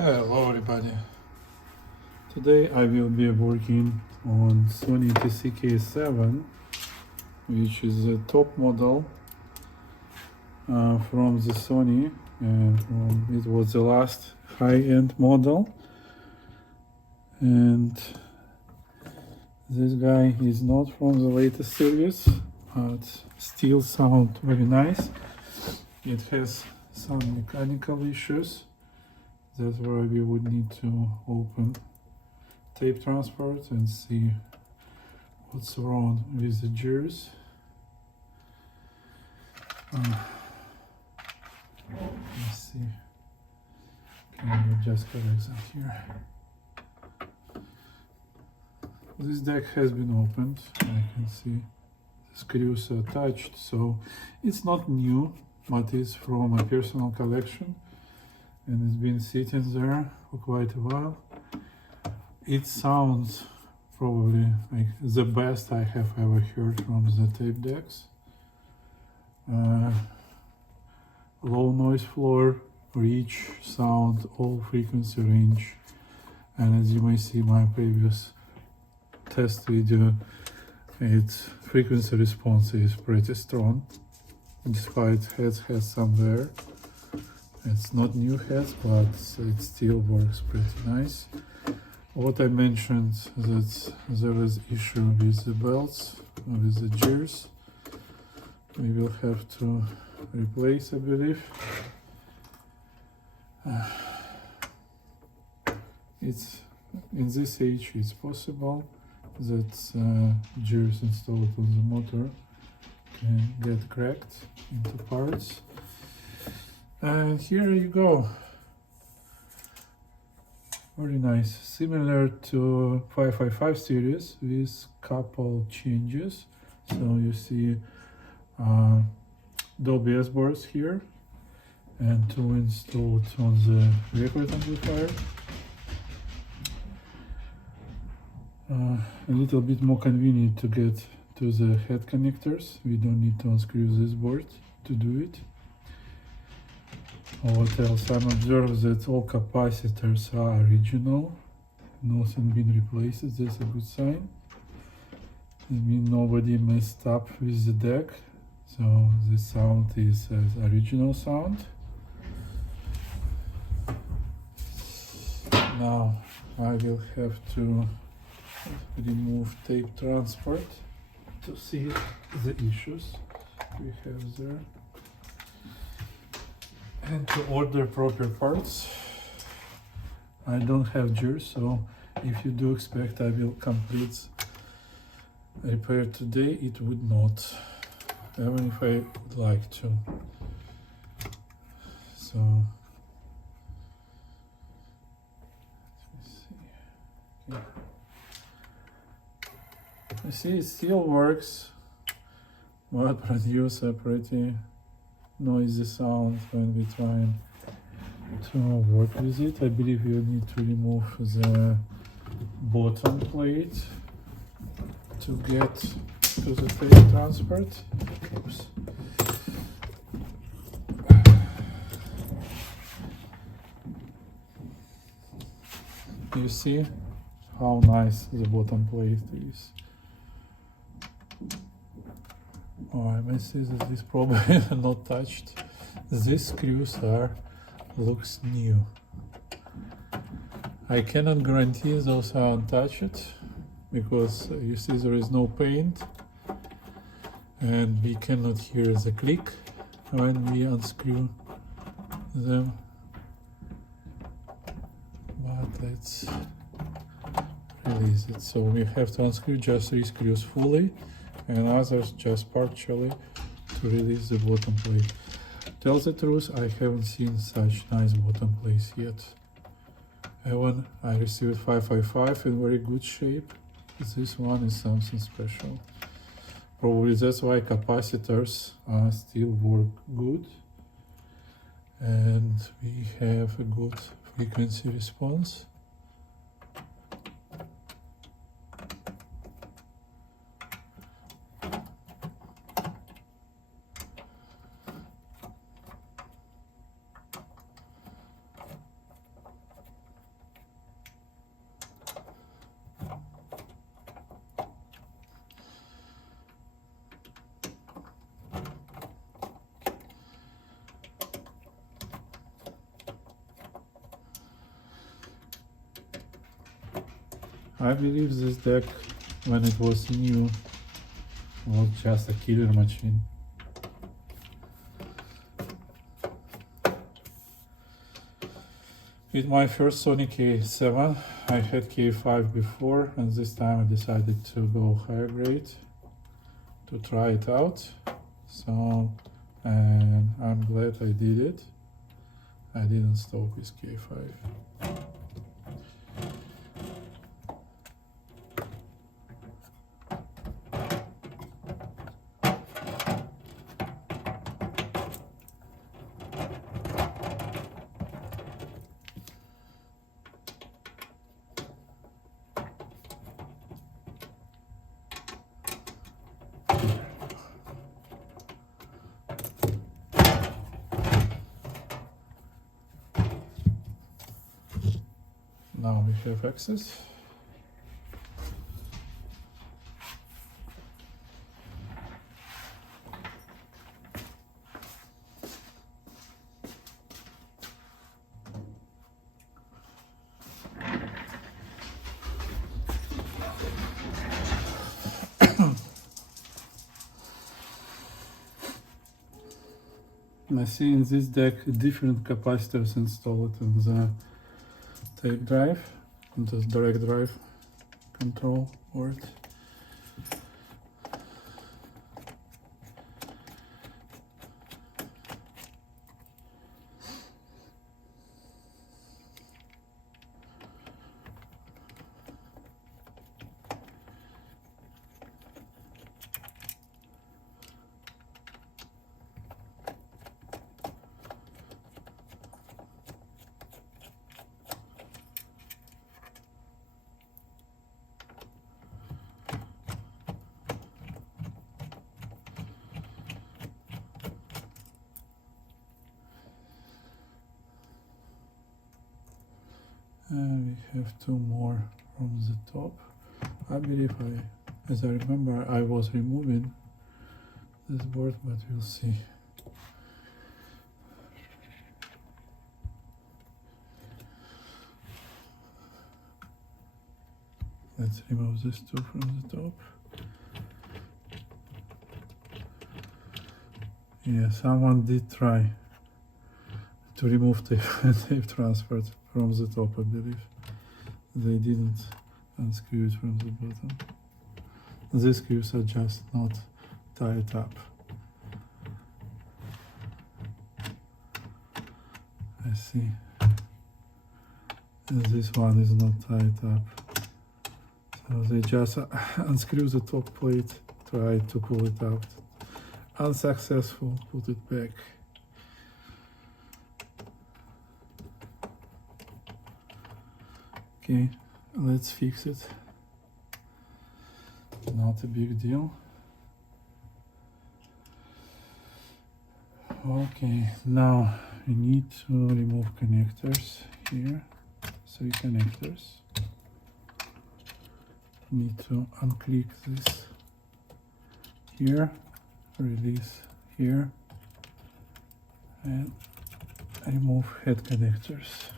Hello everybody. Today I will be working on Sony TC-KA7, which is a top model from the Sony, and it was the last high-end model. And this guy is not from the latest series, but still sound very nice. It has some mechanical issues. That's where we would need to open tape transport and see what's wrong with the gears. Let's see. Can we just correct that here? This deck has been opened. I can see the screws are attached, so it's not new, but it's from a personal collection. And it's been sitting there for quite a while. It sounds probably like the best I have ever heard from the tape decks. Low noise floor, reach, sound, all frequency range. And as you may see my previous test video, its frequency response is pretty strong, despite heads has some wear. It's not new heads, but it still works pretty nice. What I mentioned that there is issue with the belts, with the gears. We will have to replace, I believe. It's in this age it's possible that gears installed on the motor can get cracked into parts. And here you go. Very nice. Similar to 555 series with couple changes. So you see OBS boards here and two installed on the record amplifier. A little bit more convenient to get to the head connectors. We don't need to unscrew this board to do it. What else? I'm observed that all capacitors are original, nothing been replaced. That's a good sign. It means nobody messed up with the deck, so the sound is original sound. Now I will have to remove tape transport to see the issues we have there. And to order proper parts. I don't have gears, so if you do expect I will complete repair today, it would not, even if I would like to. So let's see. Okay. You see, it still works, but produce a pretty noisy sound when we try to work with it. I believe you need to remove the bottom plate to get to the tape transport. Oops. You see how nice the bottom plate is. Oh, I may say that this probably not touched. These screws looks new. I cannot guarantee those are untouched because you see there is no paint and we cannot hear the click when we unscrew them. But let's release it. So we have to unscrew just 3 screws fully and others just partially to release the bottom plate. Tell the truth, I haven't seen such nice bottom plates yet. Even I received 555 in very good shape. This one is something special. Probably that's why capacitors still work good. And we have a good frequency response. I believe this deck, when it was new, was just a killer machine. With my first Sony KA7, I had KA5 before, and this time I decided to go higher grade to try it out. So, and I'm glad I did it. I didn't stop with KA5. Now we have access. I see in this deck different capacitors installed in the tape drive, and the direct drive control board. And we have two more from the top. I believe as I remember, I was removing this board, but we'll see. Let's remove this two from the top. Yeah, someone did try to remove tape transfer from the top, I believe. They didn't unscrew it from the bottom. These screws are just not tied up. I see. And this one is not tied up. So they just unscrew the top plate, try to pull it out. Unsuccessful, put it back. Okay, let's fix it. Not a big deal. Okay, now we need to remove connectors here. 3 connectors. Need to unclick this here, release here, and remove head connectors.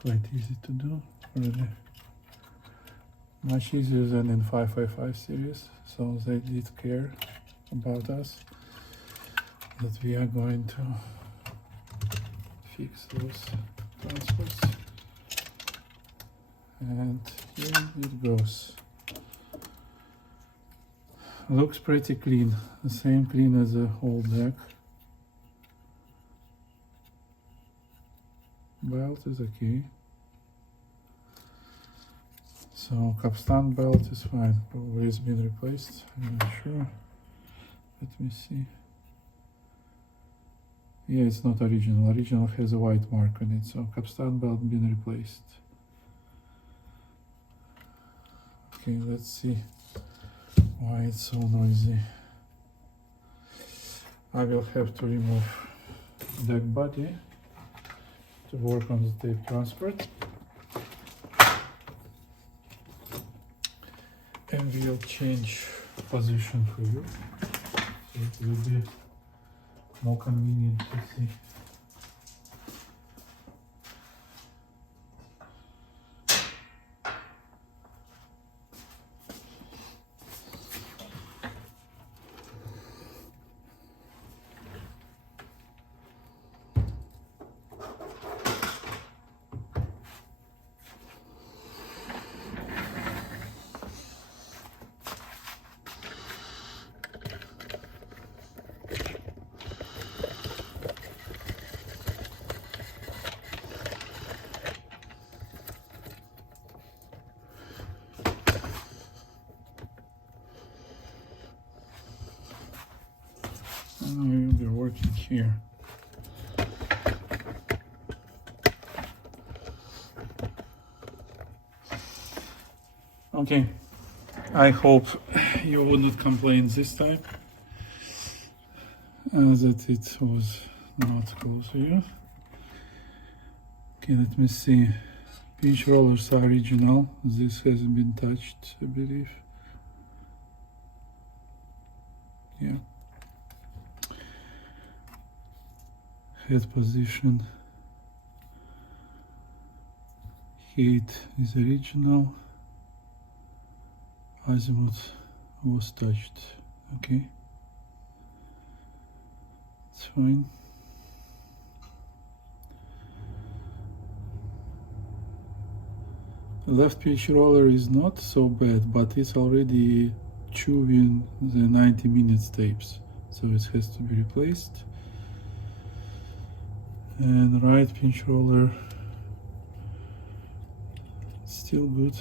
Quite easy to do, really. Much easier than in 555 series, so they did care about us, that we are going to fix those transfers. And here it goes. Looks pretty clean, the same clean as the whole deck. Belt is okay. So capstan belt is fine. Probably it's been replaced. I'm not sure. Let me see. Yeah, it's not original. Original has a white mark on it. So capstan belt been replaced. Okay, let's see why it's so noisy. I will have to remove deck body to work on the tape transport, and we'll change position for you, so it will be more convenient to see. and I will be working here. Okay, I hope you would not complain this time that it was not close to you. Okay, let me see. Pinch rollers are original. This hasn't been touched, I believe. Yeah. Head position. Height is original. Azimuth was touched. Okay. It's fine. The left pinch roller is not so bad, but it's already chewing the 90 minutes tapes, so it has to be replaced. And right pinch roller, still good.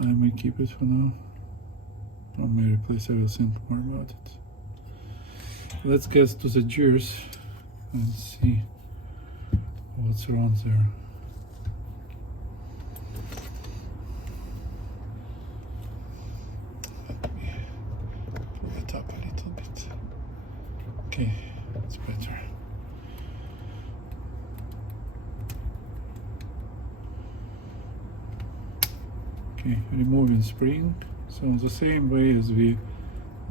I may keep it for now. I may replace. I will think more about it. Let's get to the gears and see what's around there. It up a little bit. Okay, it's better. Okay, removing spring. So in the same way as we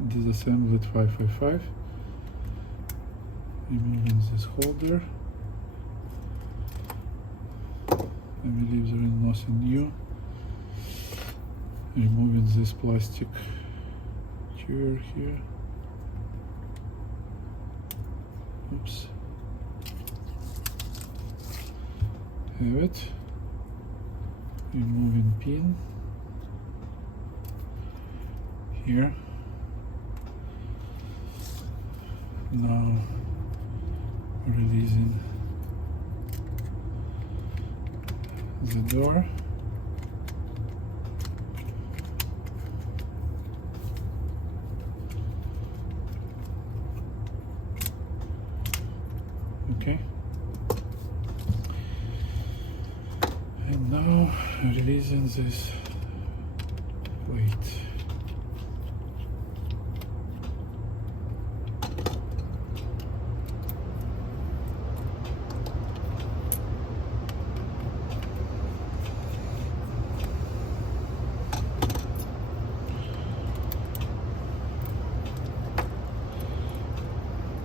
disassembled 555. Removing this holder. I believe there is nothing new. Removing this plastic chair here. Oops. Have it. Removing pin here. Now releasing the door. Okay. And now releasing this plate.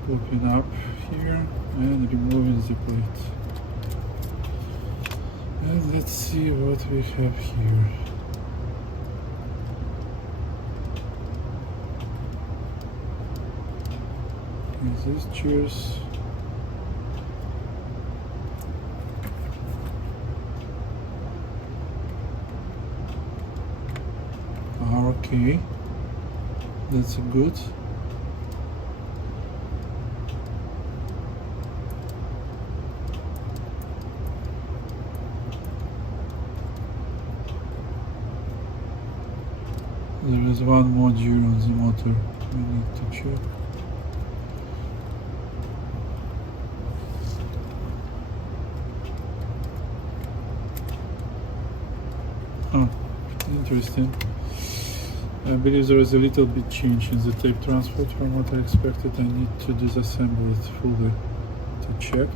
Popping up here and removing the plate. And let's see what we have here. Okay, these chairs are okay. That's good. There is one module on the motor we need to check. Oh, interesting. I believe there is a little bit change in the tape transport from what I expected. I need to disassemble it fully to check.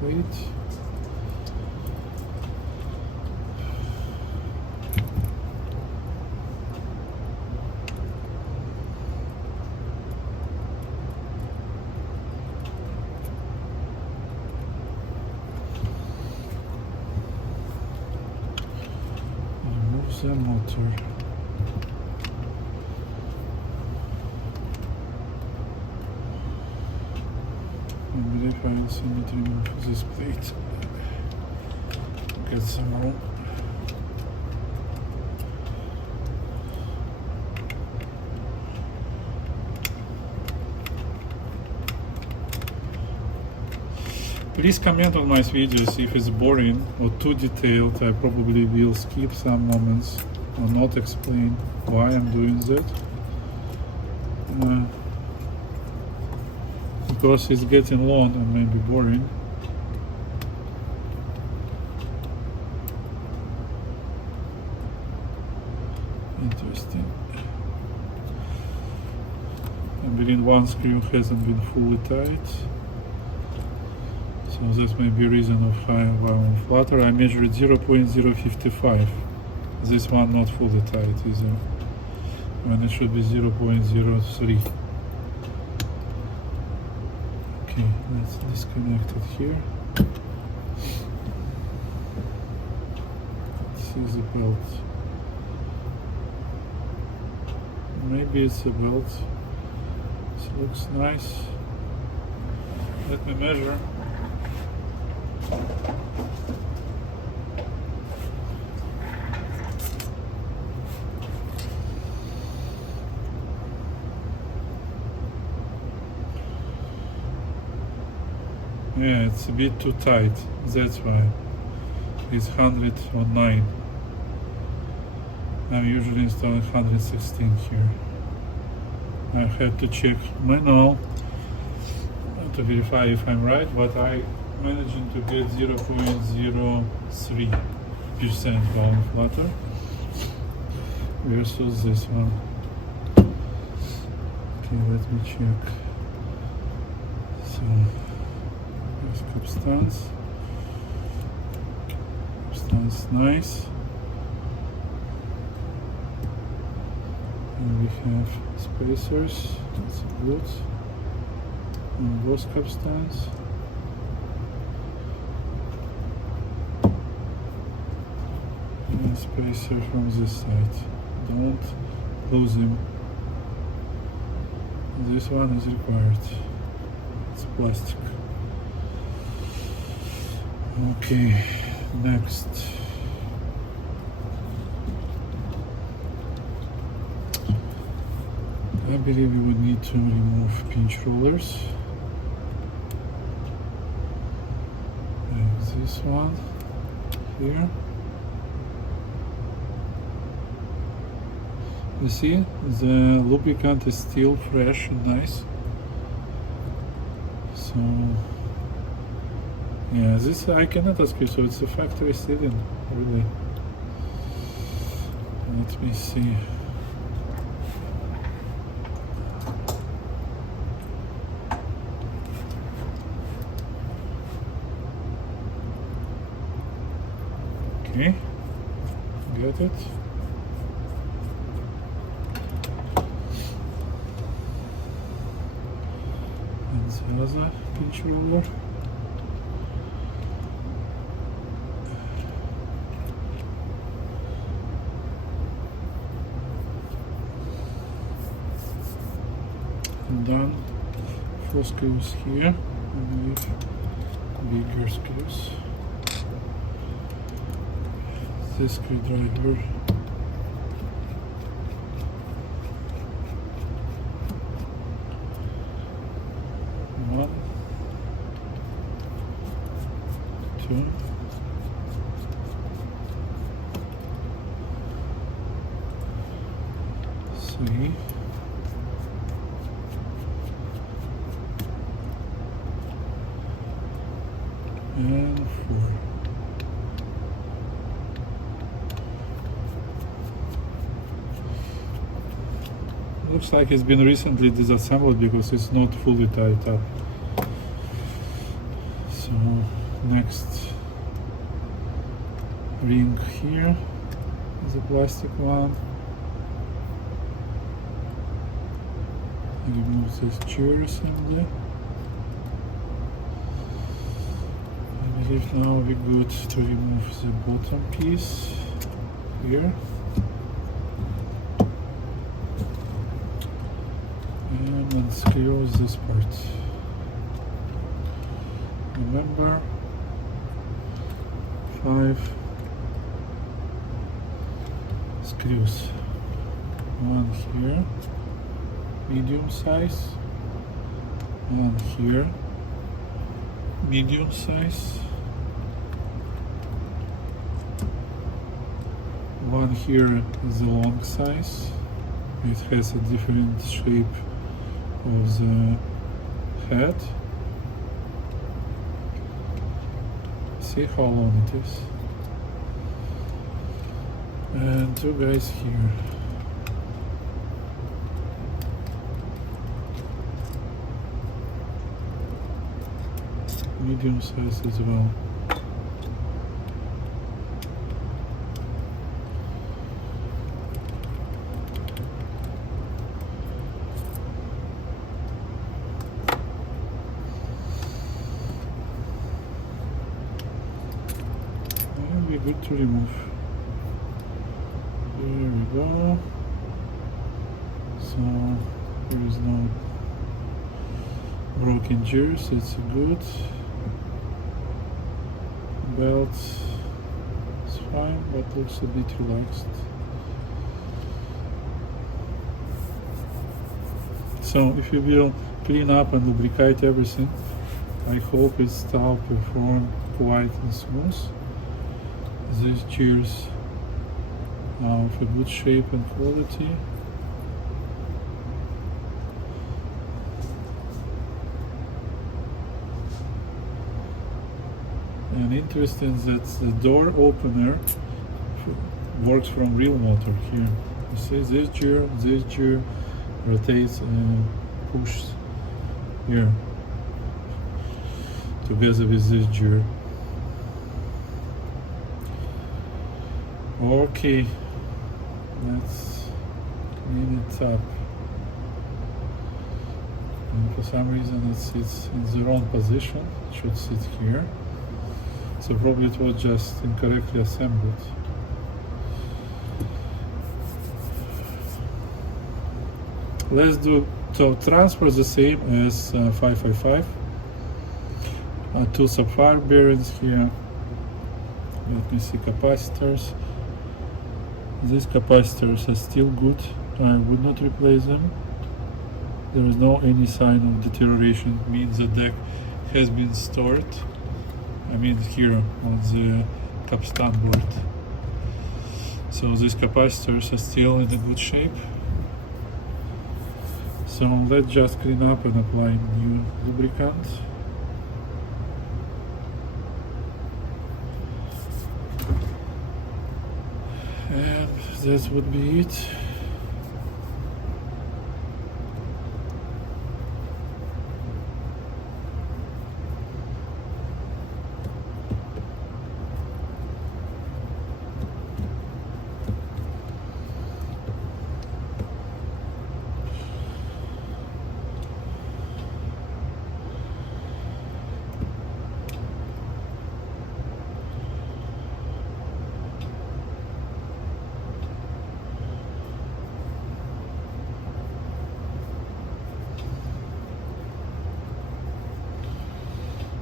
Plate. Remove the motor. I believe I also need to remove this plate. Get some room. Please comment on my videos if it's boring or too detailed. I probably will skip some moments or not explain why I'm doing that. Because it's getting long and maybe boring. Interesting. I believe one screw hasn't been fully tight. So that may be reason of high volume flutter. I measured 0.055. This one not fully tight either, when it should be 0.03. Okay, let's disconnect it here. This is the belt. Maybe it's a belt. This looks nice. Let me measure. Yeah, it's a bit too tight, that's why. It's 109. I'm usually installing 116 here. I had to check manual to verify if I'm right, but I managed to get 0.03% volume flutter versus this one. Okay, let me check. So, here's cup stance. Cup stance nice. And we have spacers, that's good. And both cup stands. And spacer from this side. Don't lose him. This one is required. It's plastic. Okay, next. I believe we would need to remove pinch rollers. Like this one here. You see, the lubricant is still fresh and nice. So, yeah, this I cannot ask you, so it's a factory sealing, really. Let me see. Okay, got it. And the other pinch roller. And then 4 screws here, and bigger screws. This screwdriver. One, 2, 3, and 4. Looks like it's been recently disassembled because it's not fully tied up. So next ring here is a plastic one. Remove this chair assembly. I believe now we're good to remove the bottom piece here. And unscrew this part. Remember, 5 screws. One here, medium size. One here, medium size. One here is the long size. It has a different shape of the head. See how long it is. And two guys here. Medium size as well. And we're good to remove. There we go. So there is no broken gears, it's good. Belt is fine, but looks a bit relaxed. So if you will clean up and lubricate everything, I hope it will perform quite smooth. These gears are of a good shape and quality. And interesting that the door opener works from real motor here. You see this gear rotates and pushes here together with this gear. Okay, let's clean it up. And for some reason it sits in the wrong position. It should sit here. So probably it was just incorrectly assembled. Let's do so. Transfer the same as 555. Two sapphire bearings here. Let me see capacitors. These capacitors are still good. I would not replace them. There is no any sign of deterioration. It means the deck has been stored. I mean here on the capstan board. So these capacitors are still in a good shape. So let's just clean up and apply new lubricant. And that would be it.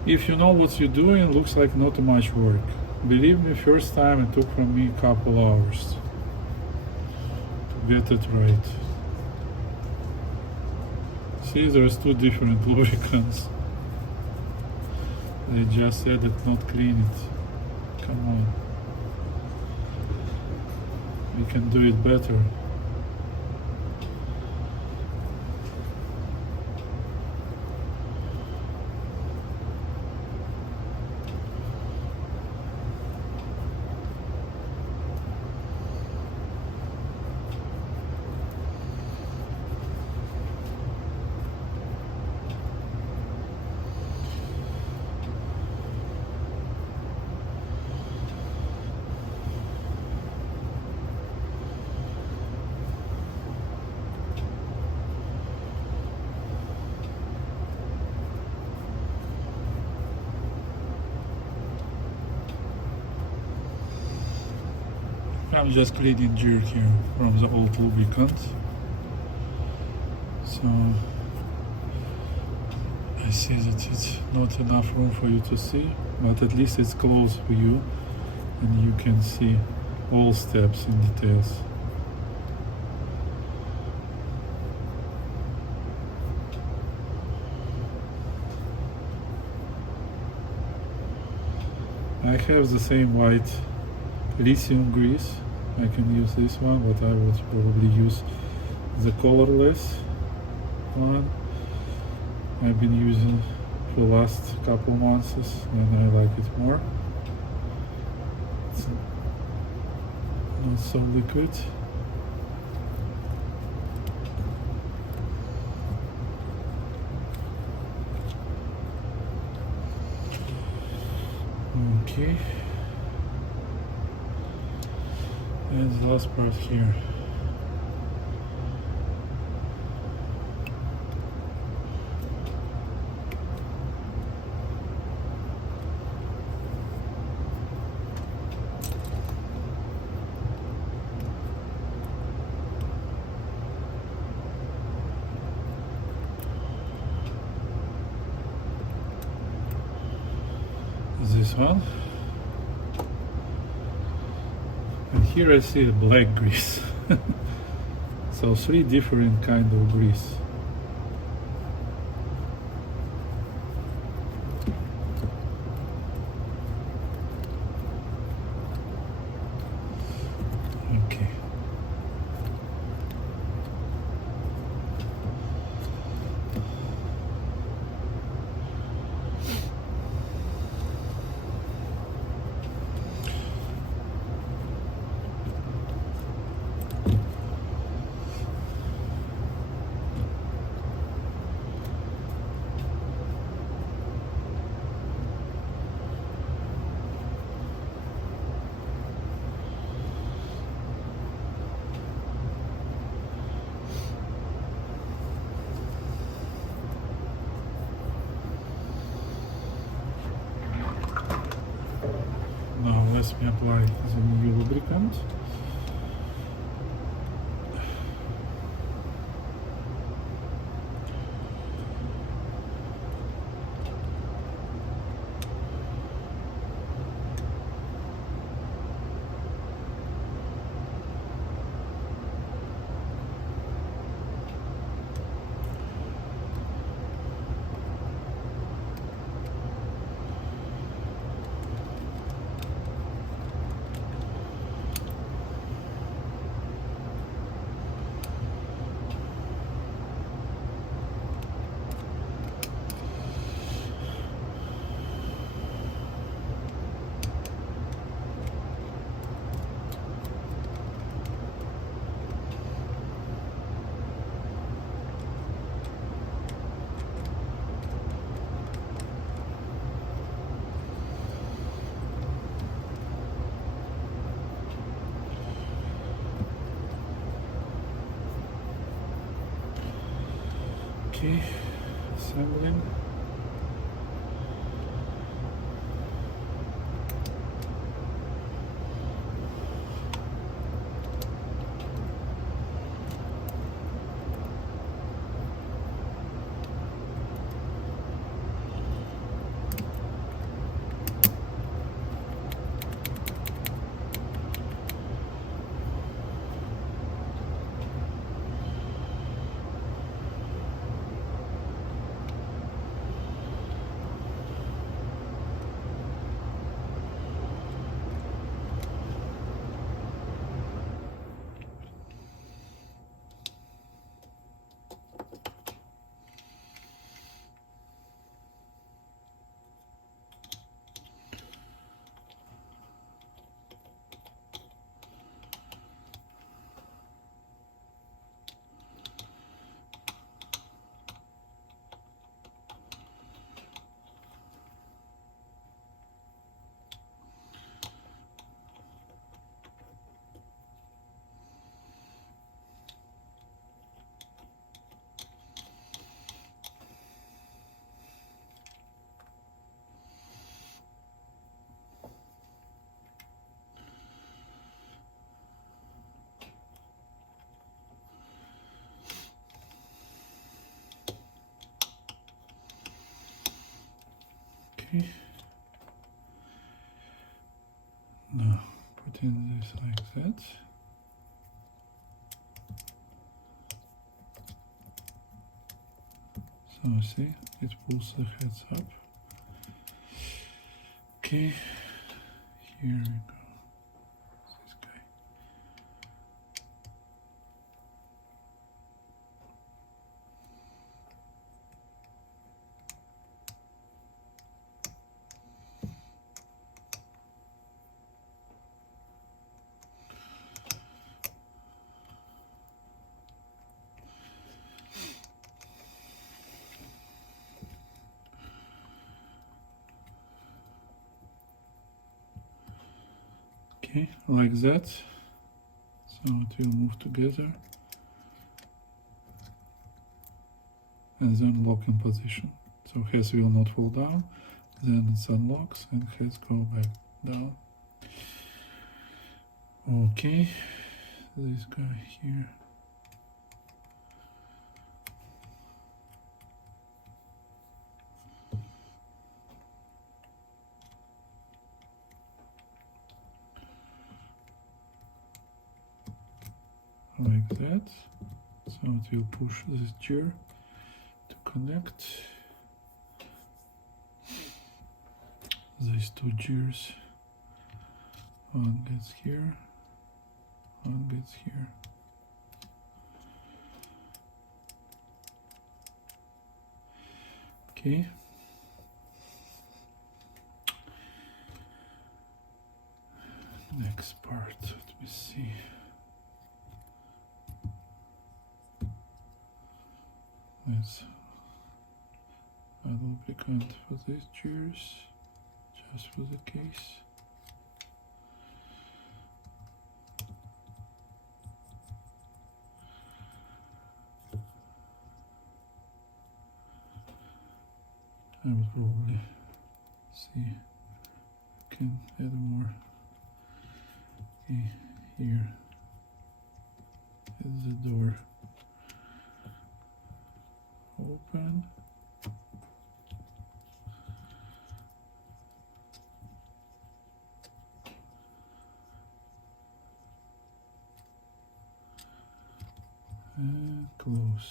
If you know what you're doing, looks like not too much work. Believe me, first time it took from me a couple hours to get it right. See, there's two different lubricants. They just said it not clean it. Come on. We can do it better. I'm just cleaning gear here from the old lubricant. So I see that it's not enough room for you to see, but at least it's close for you and you can see all steps and details. I have the same white lithium grease. I can use this one, but I would probably use the colorless one. I've been using for the last couple months and I like it more. It's not so liquid. Okay. And the last part here. This one. And here I see the black grease. So 3 different kind of grease. Okay. Now let me apply the new lubricant. Okay, assembling. Okay. Now put in this like that. So see, it pulls the heads up. Okay, Here we go. This guy. Okay, like that. So it will move together and then lock in position. So heads will not fall down, then it unlocks and heads go back down. Okay, this guy here. Like that. So it will push this gear to connect these two gears. One gets here, one gets here. Okay. Next part, let me see. Let's add lubricant for these gears, just for the case. I will probably see if I can add more. Okay, here is the door. Open. And close.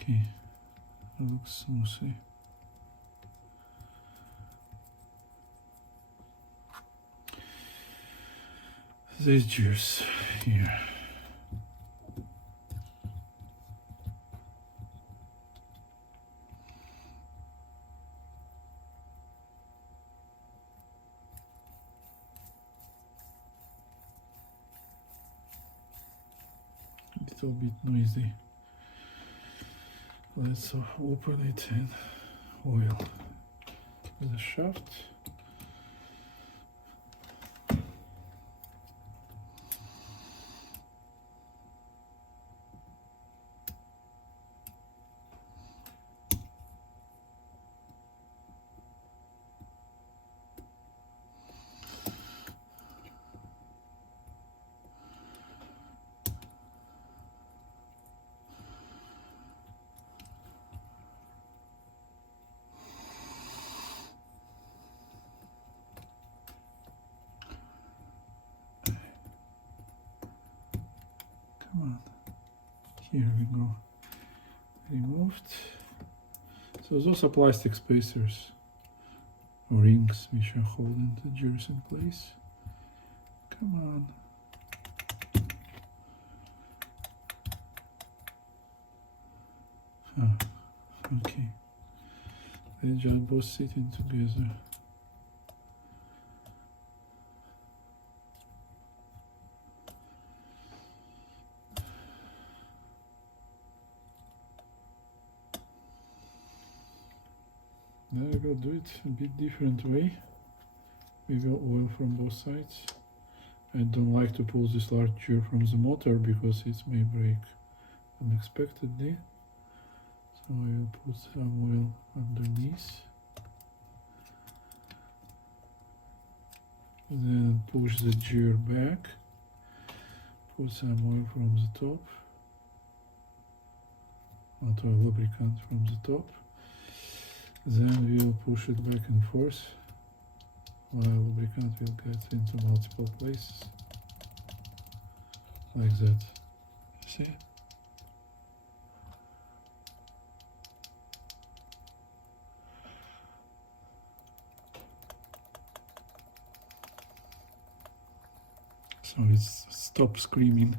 Okay, it looks smoothly. These gears here. A little bit noisy. Let's open it and oil the shaft. Come on, here we go, removed. So those are plastic spacers, or rings, which are holding the gears in place. Come on. Ah, okay. They just both sitting together. Now I will do it a bit different way. We will oil from both sides. I don't like to pull this large gear from the motor because it may break unexpectedly. So I will put some oil underneath. Then push the gear back. Put some oil from the top. Or lubricant from the top. Then we will push it back and forth while lubricant will get into multiple places. Like that. See? so it's stop screaming.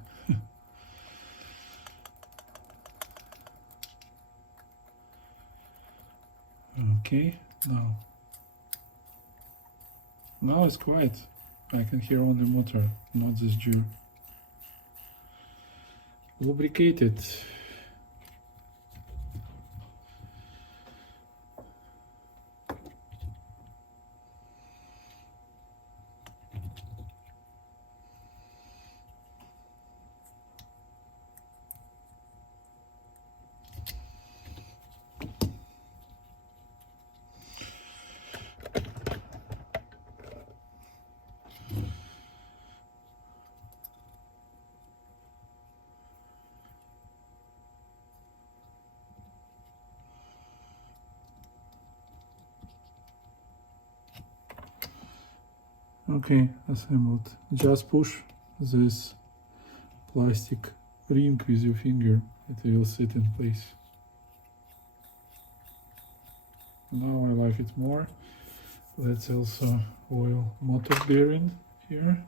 Okay, now it's quiet. I can hear on the motor, not this gear. Lubricate it. Okay, assembled. Just push this plastic ring with your finger. It will sit in place. Now I like it more. Let's also oil motor bearing here.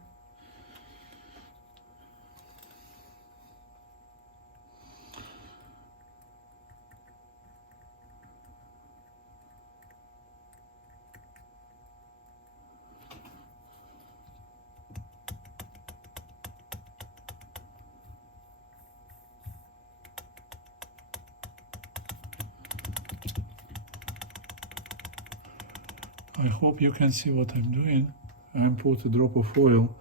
I hope you can see what I'm doing. I'm put a drop of oil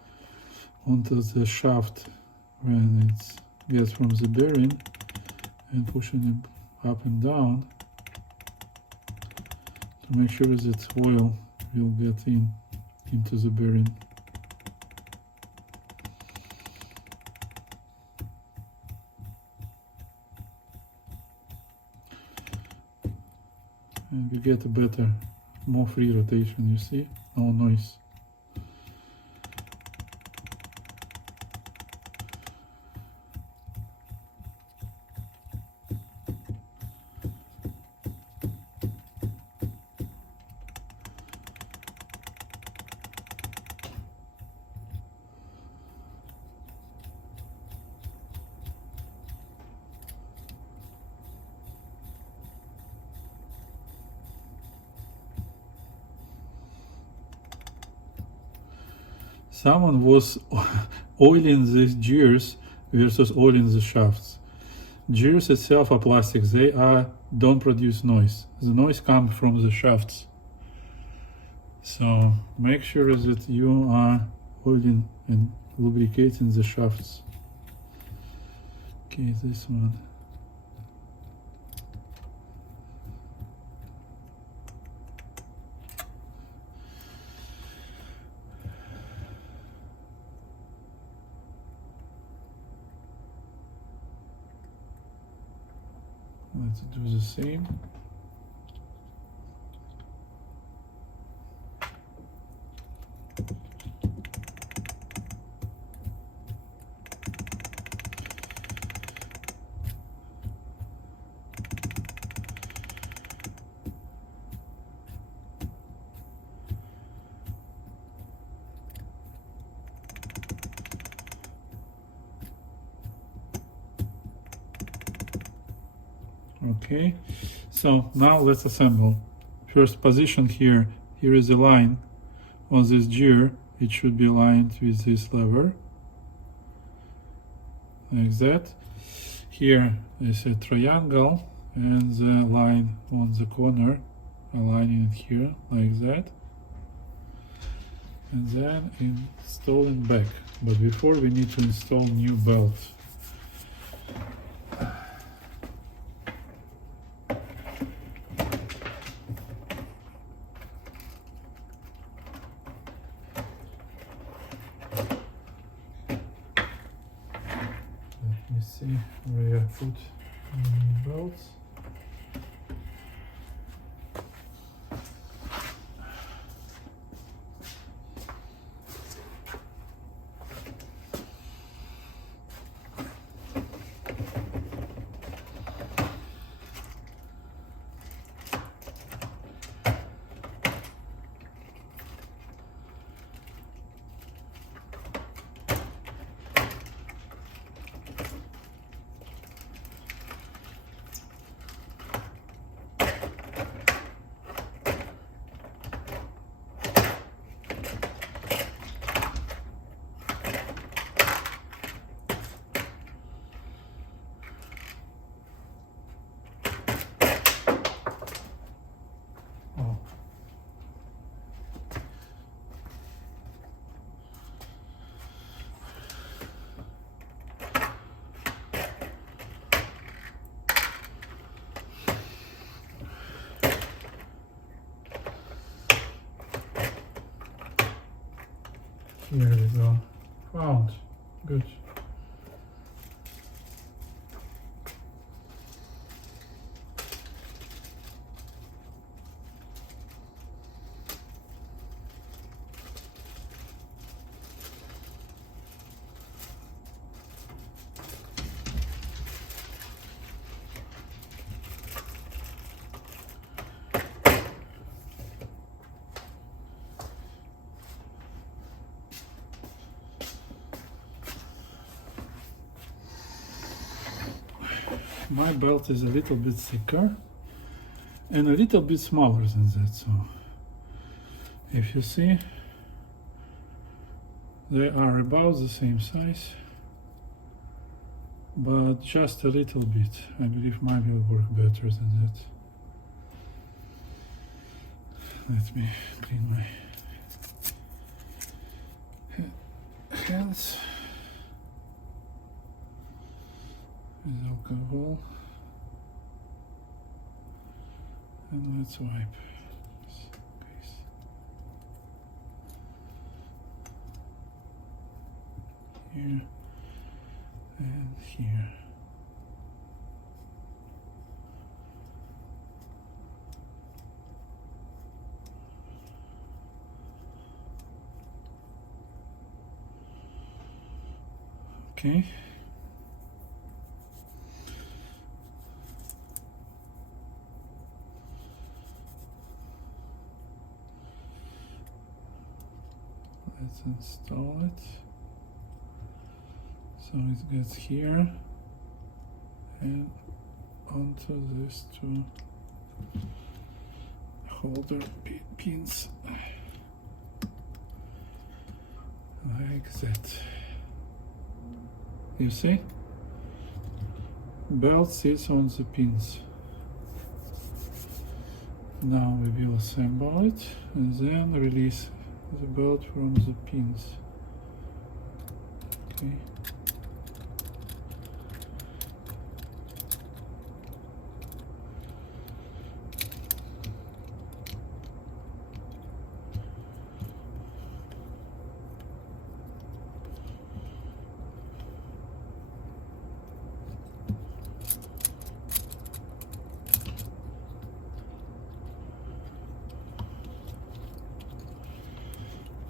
onto the shaft when it gets from the bearing and pushing it up and down to make sure that oil will get into the bearing. And you get a better, more free rotation, you see? No noise. Someone was oiling these gears versus oiling the shafts. Gears itself are plastic. They don't produce noise. The noise comes from the shafts. So make sure that you are oiling and lubricating the shafts. Okay, this one. Let's do the same. Okay, so now let's assemble. First position here is a line on this gear. It should be aligned with this lever, like that. Here is a triangle and the line on the corner, aligning it here like that. And then installing back. But before we need to install new belt. Let me see where I put new belts. Here we go. Found. Good. My belt is a little bit thicker and a little bit smaller than that, so if you see, they are about the same size, but just a little bit. I believe mine will work better than that. Let me clean my hands with alcohol, and let's wipe this piece. Here and here. Okay. Let's install it. So it gets here and onto these two holder pins like that. You see? Belt sits on the pins. Now we will assemble it and then release the belt from the pins. Okay.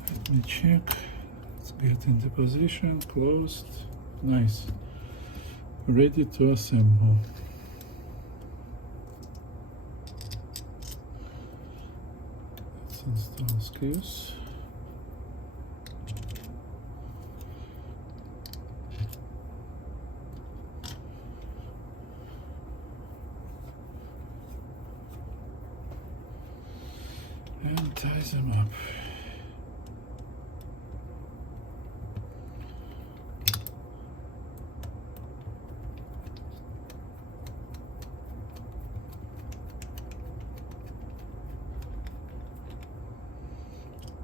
Let me check. Let's get into position, closed. Nice. Ready to assemble. Let's install screws. And tie them up.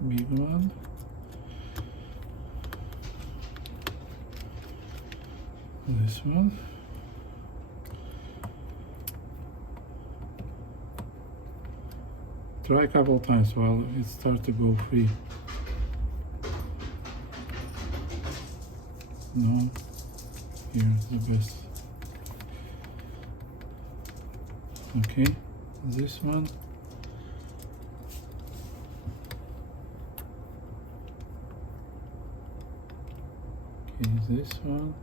Big one. This one. Try a couple times while it starts to go free. No, here's the best. Okay, this one. Okay, this one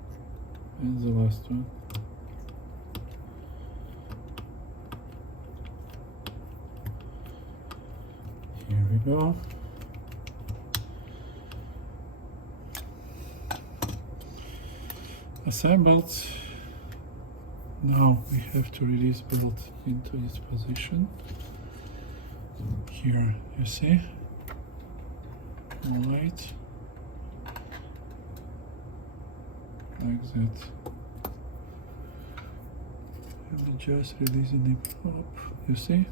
and the last one. Here we go. Assembled. Now we have to release belt into its position. Here you see. All right. Like that. And just releasing it up, you see?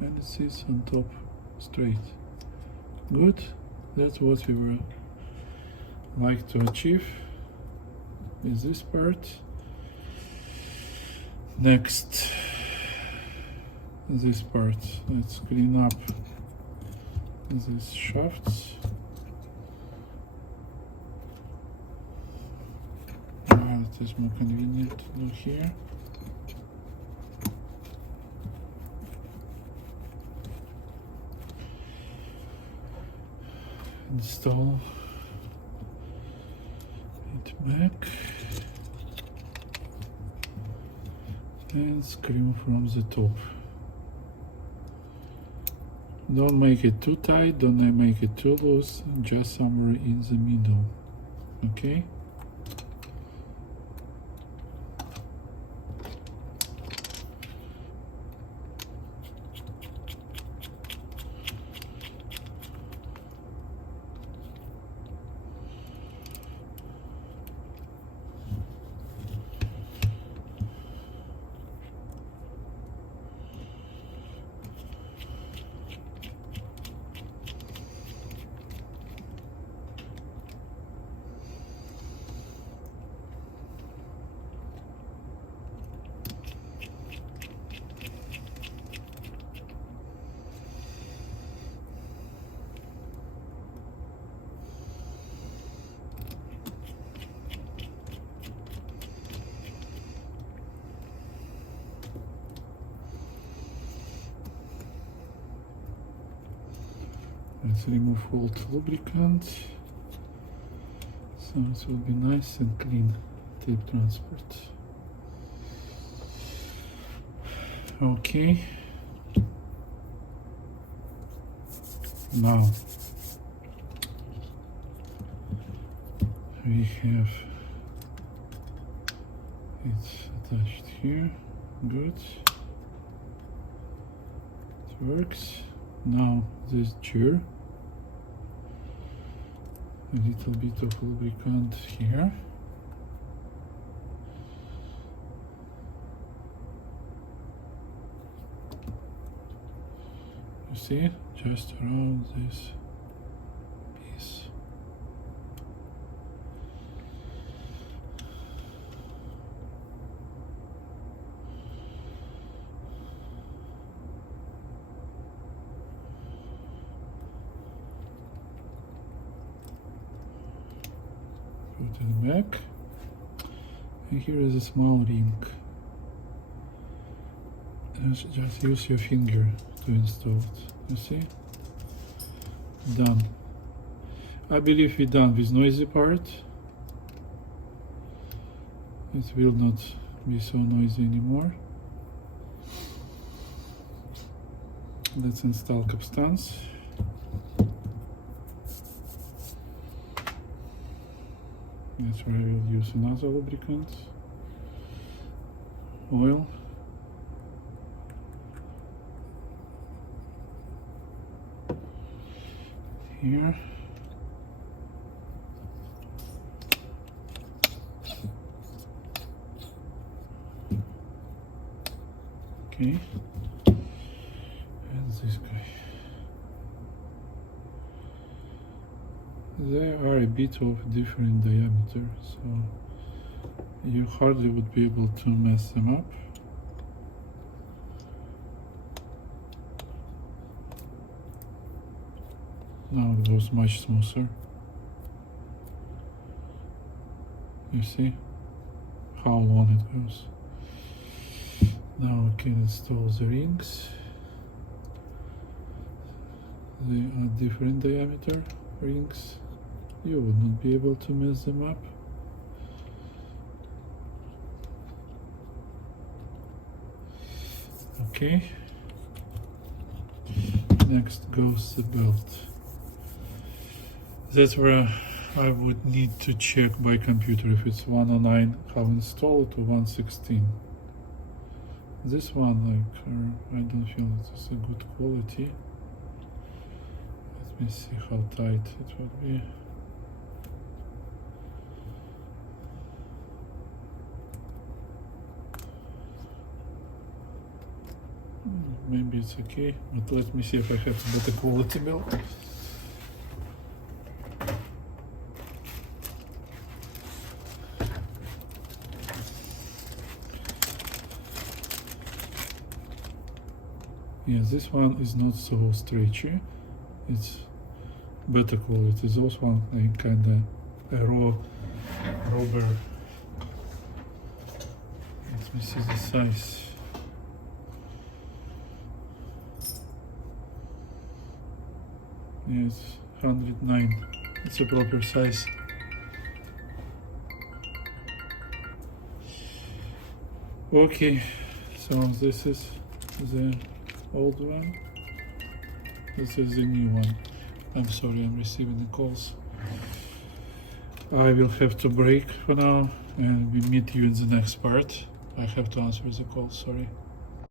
And it sits on top straight. Good. That's what we were like to achieve with this part. Next, this part. Let's clean up these shafts. it is more convenient to do here. Install it back and screw from the top. Don't make it too tight, don't make it too loose, just somewhere in the middle. Okay? Let's remove all lubricant, so it will be nice and clean tape transport. Okay, now we have it attached here. Good, it works. Now this jar, a little bit of lubricant here. You see, just around this piece. Put it back, and here is a small ring. Just use your finger to install it. You see? Done. I believe we're done with noisy part. It will not be so noisy anymore. Let's install capstans. That's where I will use another lubricant, oil. Here. Okay. And this guy. They are a bit of different diameter, so you hardly would be able to mess them up. Now it goes much smoother. You see how long it goes. Now we can install the rings. They are different diameter rings. You would not be able to mess them up. Okay. Next goes the belt. That's where I would need to check by computer if it's 109 how installed to 116. This one, like, I don't feel it's a good quality. Let me see how tight it would be. Maybe it's okay, but let me see if I have a better quality belt. Yes, this one is not so stretchy. It's better quality. Those one like kind of a raw rubber This is the size. Yes, 109. It's a proper size. Okay, so this is the old one. This is the new one. I'm sorry, I'm receiving the calls. I will have to break for now, and we meet you in the next part. I have to answer the call, sorry.